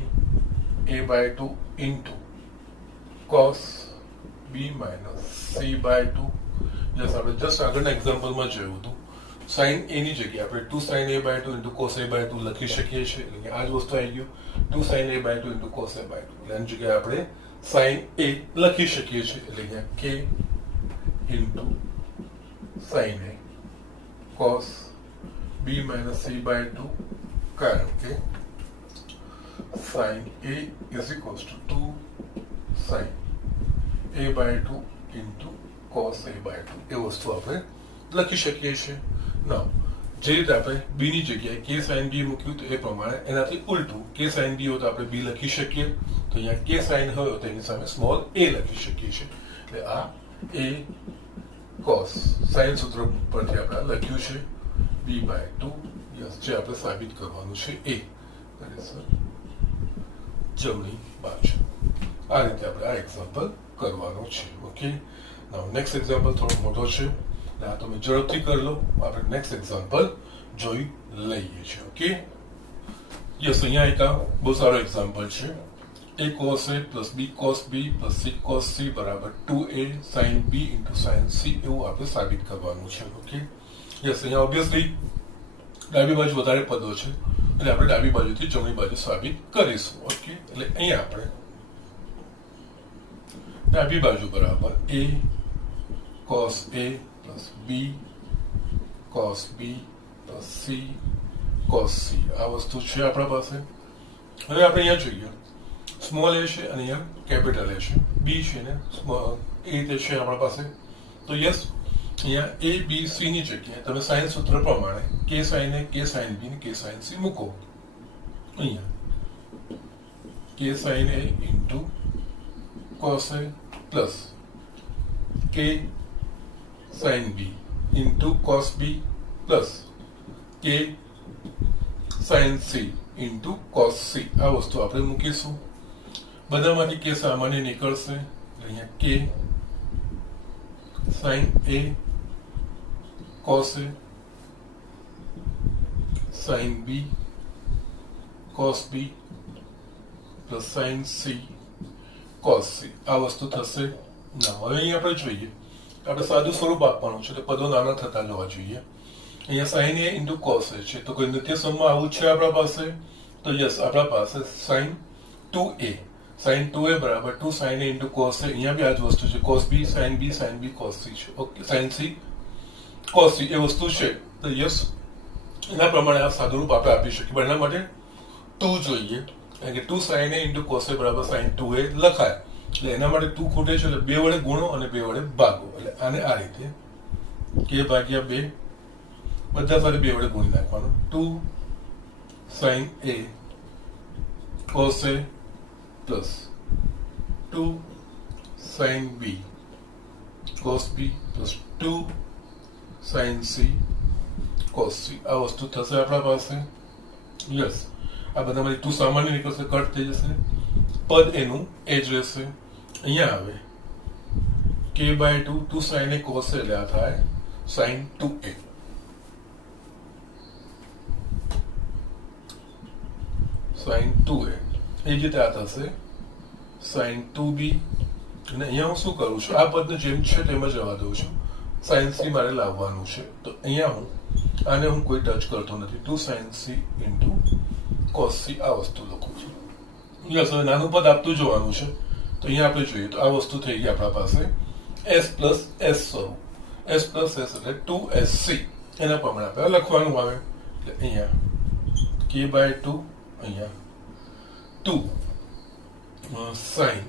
a/2 into cos b minus c/2 જસ આપણે જસ્ટ આગળના એક્ઝામ્પલમાં જોયું હતું sin a ની જગ્યાએ આપણે 2 sin a/2 into cos a/2 લખી શકીએ છીએ એટલે આ જ વસ્તુ આવી ગયું 2 sin a/2 into cos a/2 એટલે આની જગ્યાએ આપણે sin a લખી શકીએ છીએ એટલે અહીંયા k into sin a cos b minus c/2 કારણ કે sin a is equals to 2 sin a/2 into cos a/2 એ વસ્તુ આપણે લખી શકીએ છીએ. નાઉ જે રીતે આપણે b ની જગ્યાએ k sin b મૂક્યું તો એ પ્રમાણે એનાથી ઉલટું k sin b હોય તો આપણે b લખી શકીએ તો અહીંયા k sin હોય તો એની સામે સ્મોલ a લખી શકીએ છીએ એટલે આ a cos sin સૂત્ર પરથી આપણે લખ્યું છે b/2 યસ જે આપણે સાબિત કરવાનું છે એ જમણી બાજુ આ રીતે આપણે આ એક્ઝામ્પલ કરવાનો છે. ઓકે નાઉ નેક્સ્ટ એક્ઝામ્પલ થોડો મોટો છે એટલે આ તમે ઝડપથી કરી લો આપણે નેક્સ્ટ એક્ઝામ્પલ જોઈ લઈએ છીએ. ઓકે યસ અહીંયા એક બહુ સારો એક્ઝામ્પલ છે a cos a plus b cos b plus c cos c બરાબર 2a sin b into sin c એવું આપણે સાબિત કરવાનું છે. ઓકે યસ અહીંયા ઓબ્વિયસલી ડાબી બાજુ વધારે પદો છે એટલે આપણે ડાબી બાજુથી જમણી બાજુ સાબિત કરીશું. ઓકે એટલે અહીંયા આપણે ડાબી બાજુ બરાબર a cos a plus b cos b plus c cos c આ વસ્તુ છે આપણા પાસે. હવે આપણે અહીંયા જોઈએ સ્મોલ a છે અને અહીંયા કેપિટલ a છે b છે ને સ્મોલ એ રીતે છે આપણા પાસે તો યસ અહીંયા a b c ની જગ્યાએ તમે સાઇન સૂત્ર પ્રમાણે k sin a k sin b ને k sin c મૂકો અહીંયા k sin a into cos a plus k sin b into cos b plus k sin c into cos c આ વસ્તુ આપણે મૂકીશું. બધામાંથી k સામાન્ય નીકળશે અહીંયા k sin a cos a sin b cos b plus sin c cos c આ વસ્તુ થશે. ના હવે અહીં આપણે જોઈએ આપણે સાદું સ્વરૂપ આપવાનું છે તો પદો નાના થતા જવા જોઈએ. અહીંયા sin a into cos a છે તો કોઈ નિત્ય સમમાં આવું છે આપણા પાસે તો યસ આપણા પાસે sin 2a sin 2a બરાબર 2 sin a into cos a અહીંયા બી આ જ વસ્તુ છે cos b sin b cos c છે. Okay sin c cos c એ વસ્તુ છે તો યસ એના પ્રમાણે આ સાદું રૂપ આપણે આપી શકીએ પણ એના માટે 2 જોઈએ કારણ કે 2 sin a into cos a બરાબર sin 2a લખાય એટલે એના માટે 2 ખૂટે છે એટલે 2 વડે ગુણો અને 2 વડે ભાગો એટલે આને આ રીતે k/2 બધા સાથે 2 વડે ગુણી નાખવાનું 2 sin a cos a plus 2 sin b cos b plus 2 sin c cos c આ વસ્તુ થશે આપણા પાસે. યસ આ બધામાંથી 2 સામાન્ય નીકળશે કટ થઈ જશે પદ એનું એ જ રહેશે. અહીંયા આવે k/2 2 sin a cos a એટલે આ થાય sin 2a sin 2a એ જ રીતે આ થશે sin 2b અને અહીંયા હું શું કરું છું આ પદને જેમ છે તેમ જ રહેવા દઉં છું sin c મારે લાવવાનું છે તો અહીંયા હું આને હું કોઈ ટચ કરતો નથી 2 sin c into cos c આ વસ્તુ લખું છું. યસ હવે નાનું પદ આપતું જોવાનું છે તો અહીંયા આપણે જોઈએ તો આ વસ્તુ થઈ ગઈ આપણા પાસે s plus s સ્વરૂપ s plus s એટલે 2sc એના પ્રમાણે આપણે લખવાનું આવે એટલે અહીંયા k/2 અહીંયા 2 sin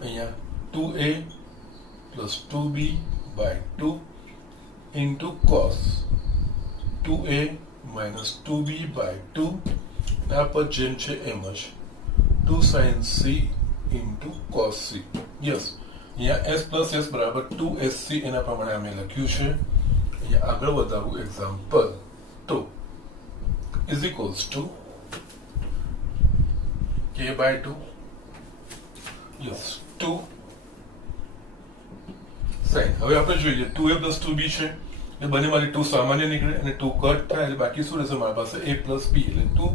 અહીંયા 2a plus 2b by 2 into cos 2a minus 2b by 2 આ પર જેમ છે એમ જ 2 sin c into cos c. Yes, અહીંયા s plus s બરાબર 2sc એના પ્રમાણે અમે લખ્યું છે. અહીંયા આગળ વધારું. Example 2 is equals to k by 2. Yes, 2 sin. હવે આપણે જોઈએ 2a plus 2b છે એટલે બંનેમાંથી 2 સામાન્ય નીકળે અને 2 કટ થાય એટલે બાકી શું રહેશે મારી પાસે a plus b એટલે 2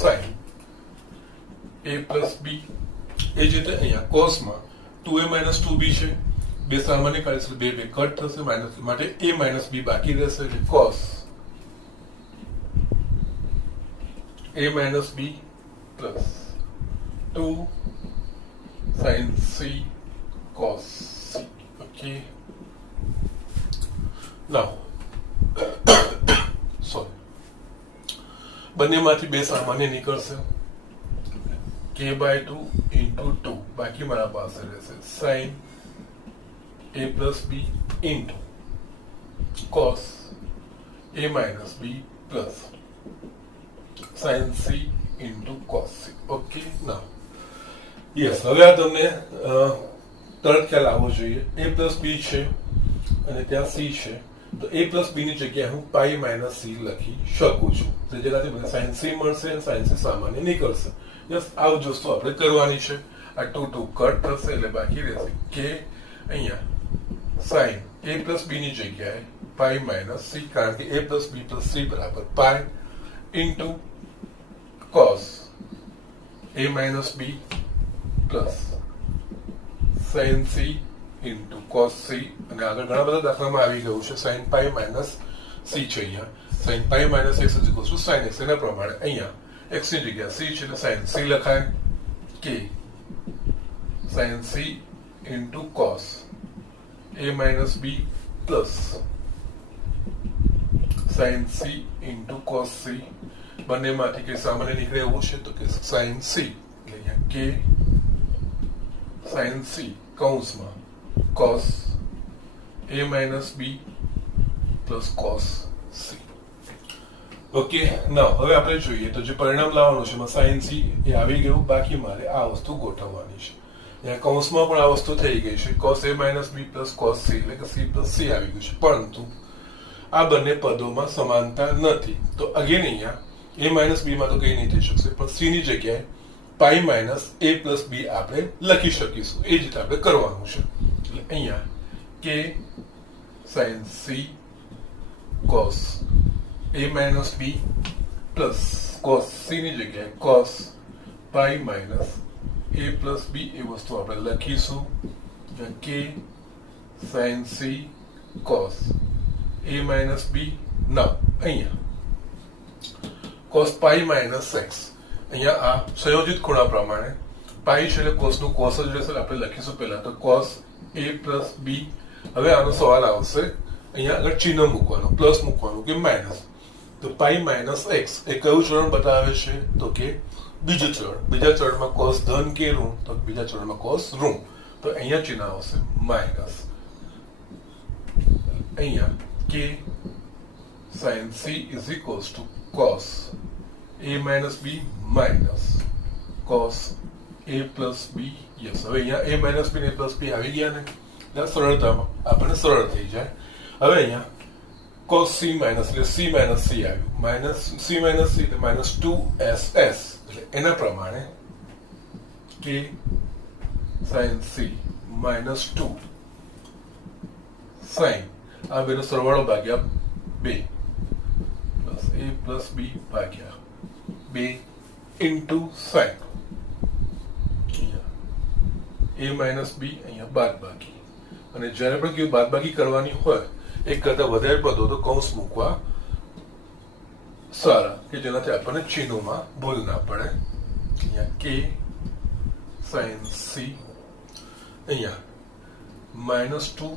sin a plus b. એ જ રીતે અહીંયા cosમાં 2a minus 2b છે, બે સામાન્ય કાઢીશ એટલે બે કટ થશે, માઇનસ માટે a minus b બાકી રહેશે એટલે cos a minus b plus 2 sin c cos c. Okay. Now, sorry. બંનેમાંથી બે સામાન્ય નીકળશે. k by 2 into 2 બાકી મારા પાસે રહેશે sin a plus b into cos a minus b plus sin c into cos c. Okay. Now, yes, હવે આ તમને તરત ખ્યાલ આવવો જોઈએ. a plus b છે અને ત્યાં c છે તો a plus b ની જગ્યાએ હું પાઈ માઇનસ c લખી શકું છું, જેનાથી મને sin c મળશે અને sin c સામાન્ય નીકળશે. યસ, આ જ વસ્તુ આપણે કરવાની છે. આ 2 કટ થશે એટલે બાકી રહેશે કે અહીંયા sin a plus b ની જગ્યાએ પાઈ માઇનસ c, કારણ કે a plus b plus c બરાબર પાઈ into cos a minus b plus sin c into cos c. અને આગળ ઘણા બધા દાખલામાં આવી ગયું છે sin પાઈ માઇનસ c છે. અહીંયા sin pi minus x is equals to sin x. એના પ્રમાણે અહીંયા x ની જગ્યા c છે એટલે sin c લખાય કે sin c into cos a minus b plus sin c into cos c. બંનેમાંથી કે સામાન્ય નીકળે એવું છે તો કે sin c એટલે અહીંયા કે sin c કૌંસમાં cos a minus b plus cos c. Okay. Now હવે આપણે જોઈએ તો જે પરિણામ લાવવાનું છે એમાં sin c એ આવી ગયું, બાકી મારે આ વસ્તુ ગોઠવવાની છે. અહીંયા કૌંસમાં પણ આ વસ્તુ થઈ ગઈ છે cos a minus b plus cos c એટલે કે c plus c આવી ગયું છે, પરંતુ આ બંને પદોમાં સમાનતા નથી. તો અગેન અહીંયા a minus b માં તો કંઈ નહીં થઈ શકશે, પણ c ની જગ્યાએ pi minus a plus b આપણે લખી શકીશું. એ જ રીતે આપણે કરવાનું છે. એટલે અહીંયા કે sin c cos a minus b plus cos c ની જગ્યાએ cos pi minus a plus b એ વસ્તુ આપણે લખીશું. કે sin c cos a minus b. ના, અહીંયા cos પાઈ માઇનસ x. અહીંયા આ સંયોજિત ખૂણા પ્રમાણે પાઈ છે એટલે કોસનું કોસ જ રહેશે. આપણે લખીશું પહેલા તો cos a plus b. હવે આનો સવાલ આવશે અહીંયા આગળ ચિહ્ન મૂકવાનું, પ્લસ મૂકવાનું કે માઇનસ. તો પાઈ માઇનસ x એ કયું ચરણ બતાવે છે તો કે બીજું ચરણ. બીજા ચરણમાં cos ધન કે ઋણ, તો બીજા ચરણમાં cos ઋણ. તો અહીંયા ચિહ્ન આવશે માઇનસ. અહીંયા કે sin c is equals to cos a minus b minus cos a plus b. Yes, હવે અહીંયા a minus b ને a plus b આવી ગયા ને એટલે સરળતામાં આપણને સરળ થઈ જાય. હવે અહીંયા cos c minus એટલે c minus c આવ્યું, માઇનસ c minus c એટલે minus 2ss. એટલે એના પ્રમાણે કે sin c minus 2 sin આ બેનો સરવાળો ભાગ્યા 2 plus a plus b ભાગ્યા 2 into sin a minus b અહીંયા બાદબાકી. અને જ્યારે પણ કેવું બાદબાકી કરવાની હોય એક કરતા વધારે પદો તો કૌંસ મૂકવા સારા, કે જેનાથી આપણને ચિહ્નોમાં ભૂલ ના પડે. અહીંયા કે sin c અહીંયા -2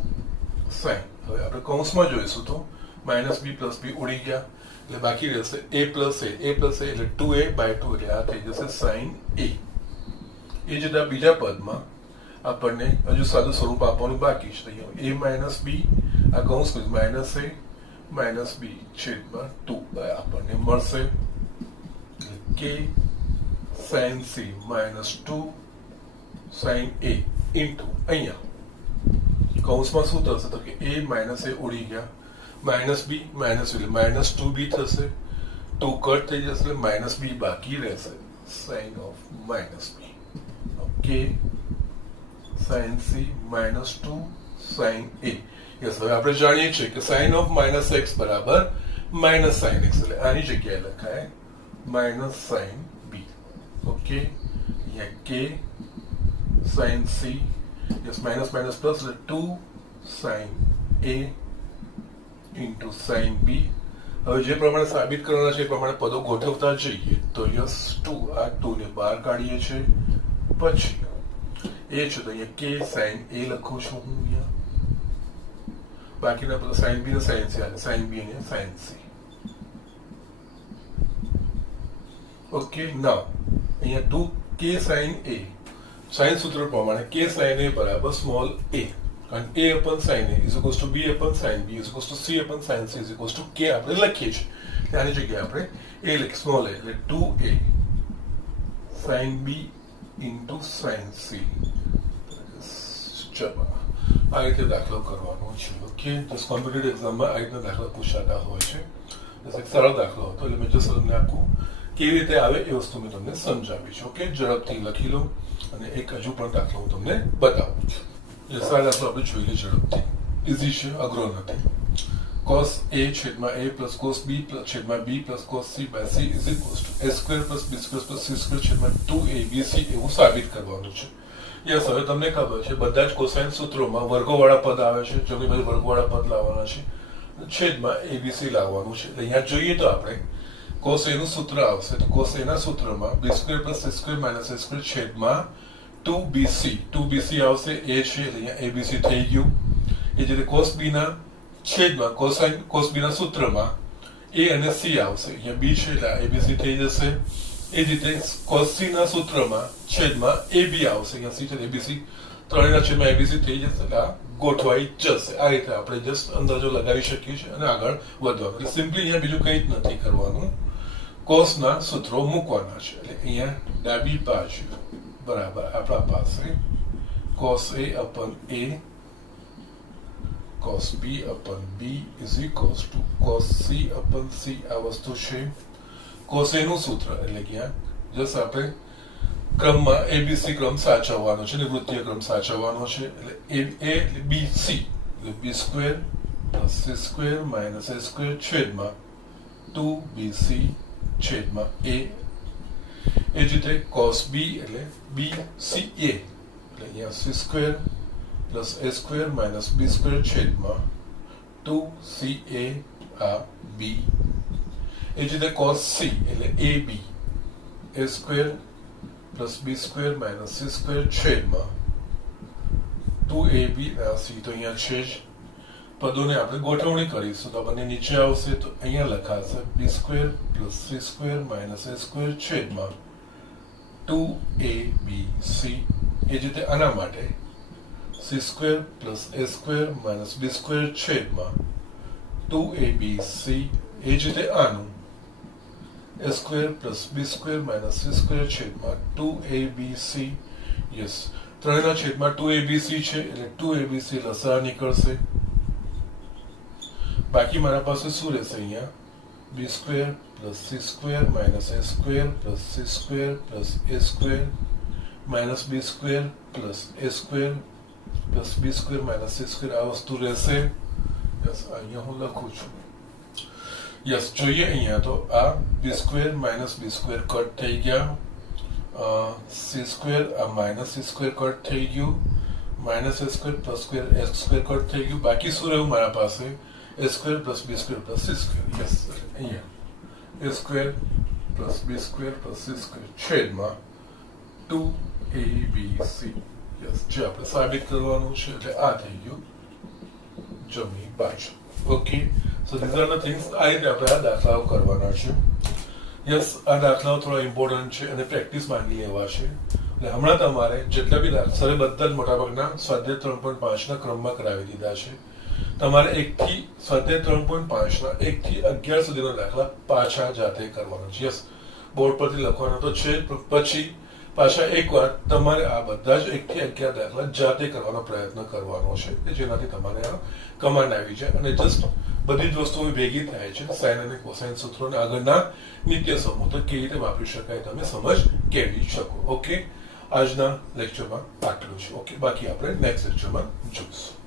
sin. હવે આપણે કૌંસમાં જોઈશું તો માઇનસ બી પ્લસ બી ઉડી ગયા એટલે બાકી રહેશે a પ્લસ એ એટલે 2a/2 એટલે આ થઈ જશે સાઇન એ. એ જ રીતે બીજા પદમાં આપણને હજુ સાદું સ્વરૂપ આપવાનું બાકી છે. a માઇનસ બી આ કૌંસ માઇનસ એ માઇનસ બી છેદમાં 2 આપણને મળશે કે sine C minus 2 sine A into અહીંયા કૌંસમાં શું થશે તો કે a માઇનસ એ ઉડી ગયા માઇનસ બી માઇનસ એટલે માઇનસ 2b થશે 2 કટ થઈ જશે એટલે માઇનસ બી બાકી રહેશે sine of minus B. Okay sine C minus 2 sine A. Yes હવે આપણે જાણીએ છીએ કે સાઇન ઓફ માઇનસ એક્સ બરાબર માઇનસ સાઇન એક્સ એટલે આની જગ્યાએ લખાય માઇનસ સાઇન બી. ઓકે અહીંયા કે sine C yes minus minus plus એટલે 2 sine A into sine B. હવે જે પ્રમાણે સાબિત કરવાના છે એ પ્રમાણે પદો ગોઠવતા જઈએ તો યસ 2 આ 2 ને બહાર કાઢીએ છીએ પછી એ છે તો અહીંયા કે સાઇન એ લખું છું હું અહીંયા બાકીના બધા સાઇન બી ને સાઇન સી અને સાઇન બી અને સાઇન સી. ઓકે નાઉ અહીંયા 2 કે સાઇન એ સાઇન સૂત્ર પ્રમાણે કે સાઇન એ બરાબર સ્મોલ એ કારણ a upon sin a is equals to b upon sin b is equals to c upon sin c is equals to k આપણે લખીએ છીએ. આની જગ્યાએ આપણે a લખી સ્મોલ a એટલે 2a sin b into sin c. ચલો આ રીતે દાખલો કરવાનો છે. ઓકે જસ્ટ કોમ્પિટિટિવ એક્ઝામમાં આ રીતના દાખલા પૂછાતા હોય છે. એક સરળ દાખલો હતો એટલે મેં જસ્ટ તમને આખું કેવી રીતે આવે એ વસ્તુ મેં તમને સમજાવી છે. ઓકે ઝડપથી લખી લો અને એક હજુ પણ દાખલો હું તમને બતાવું છું. આ દાખલો આપણે જોઈ લઈએ ઝડપથી. ઇઝી છે, અઘરો નથી. cos a છેદમાં a પ્લસ cos b છેદમાં b plus cos c by c is equals to a square plus b square plus c square છેદમાં 2abc એવું સાબિત કરવાનું છે. યસ હવે તમને ખબર છે બધા જ કોસાઇન સૂત્રોમાં વર્ગોવાળા પદ આવે છે. જો કે ભાઈ વર્ગોવાળા પદ લાવવાના છે છેદમાં abc લાવવાનું છે. અહીંયા જોઈએ તો આપણે cos a નું સૂત્ર આવશે તો cos a ના સૂત્રમાં b square plus c square minus a square છેદમાં 2bc આવશે એ છે અહીંયા abc થઈ ગયું. એ જ રીતે cos b ના છેદમાં cos b ના સૂત્રમાં a અને c આવશે અહીંયા b છે એટલે abc થઈ જશે. એ જ રીતે cos c ના સૂત્રમાં છેદમાં ab આવશે અહીંયા c છે abc ત્રણેયના છેદમાં abc થઈ જશે એટલે આ ગોઠવાઈ જશે. આ રીતે આપણે જસ્ટ અંદાજો લગાવી શકીએ છીએ અને આગળ વધવાનું. એટલે સિમ્પલી અહીંયા બીજું કંઈ જ નથી કરવાનું. cos ના સૂત્રો મૂકવાના છે એટલે અહીંયા ડાબી બાજુ બરાબર આપણા પાસે cos a upon a cos b upon b is equals to cos c upon c આ વસ્તુ છે. cos a નું સૂત્ર એટલે કે જસ્ટ આપણે ક્રમમાં abc ક્રમ સાચવવાનો છે નિવૃત્તીય ક્રમ સાચવવાનો છે એટલે a એટલે bc એટલે b square plus c square minus a square છેદમાં 2bc છેદમાં a. એ જ રીતે cos b એટલે bca એટલે અહીંયા c square plus a square minus b square છેદમાં 2ca આ b. એ જ રીતે cos c એટલે ab a square plus b square minus c square છેદમાં 2ab આ c તો અહીંયા છે જ. પદોને આપણે ગોઠવણી કરીશું તો આપણને નીચે આવશે તો અહીંયા લખાશે b square plus c square minus a square છેદમાં 2abc. એ જ રીતે આના માટે c square plus a square minus b square છેદમાં 2abc. એ જ રીતે આનું a square plus b square minus c square છેદમાં 2abc. યસ ત્રણેયના છેદમાં 2abc છે એટલે 2abc લસા નીકળશે. બાકી મારા પાસે શું રહેશે અહીંયા b square plus c square minus a square plus c square plus a square minus b square plus a square plus b square minus c square આ વસ્તુ રહેશે. યસ અહીંયા હું લખું છું. યસ જોઈએ અહીંયા તો આ b square minus b square cut થઈ ગયા. c સ્ક્વેર આ માઇનસ c સ્ક્વેર કટ થઈ ગયું. Minus a square plus square a square cut થઈ ગયું. બાકી શું રહ્યું મારા પાસે a square plus b square plus c square. Yes અહીંયા a square plus b square plus c square છેદમાં 2abc. યસ જે આપણે સાબિત કરવાનું છે એટલે આ થઈ ગયું જમણી બાજુ. Okay, so these are the things. આ રીતે આપણે આ દાખલાઓ કરવાના છે. યસ, આ દાખલાઓ થોડા ઇમ્પોર્ટન્ટ છે અને પ્રેક્ટિસ માંગી લેવા છે. એટલે હમણાં તમારે જેટલા બી દાખલા સરે બધા જ મોટાભાગના સ્વાધ્યાય 3.5 ના ક્રમમાં કરાવી દીધા છે. તમારે સ્વાધ્યાય 3.5 ના 1 થી 11 સુધીના દાખલા પાછા જાતે કરવાના છે. યસ, બોર્ડ પરથી લખવાના તો છે, પછી પાછા એકવાર તમારે આ બધા જ 1 થી 11 દાખલા જાતે કરવાનો પ્રયત્ન કરવાનો છે, જેનાથી તમારે આ કમાન્ડ આવી જાય અને જસ્ટ બધી જ વસ્તુઓ ભેગી થાય છે. સાઇન અને કોસાઇન સૂત્રો અને આગળના નિત્ય સમૂહ તો કેવી રીતે વાપરી શકાય તમે સમજ કેળવી શકો. ઓકે, આજના લેક્ચરમાં આટલું છે. ઓકે, બાકી આપણે નેક્સ્ટ લેક્ચરમાં જોઈશું.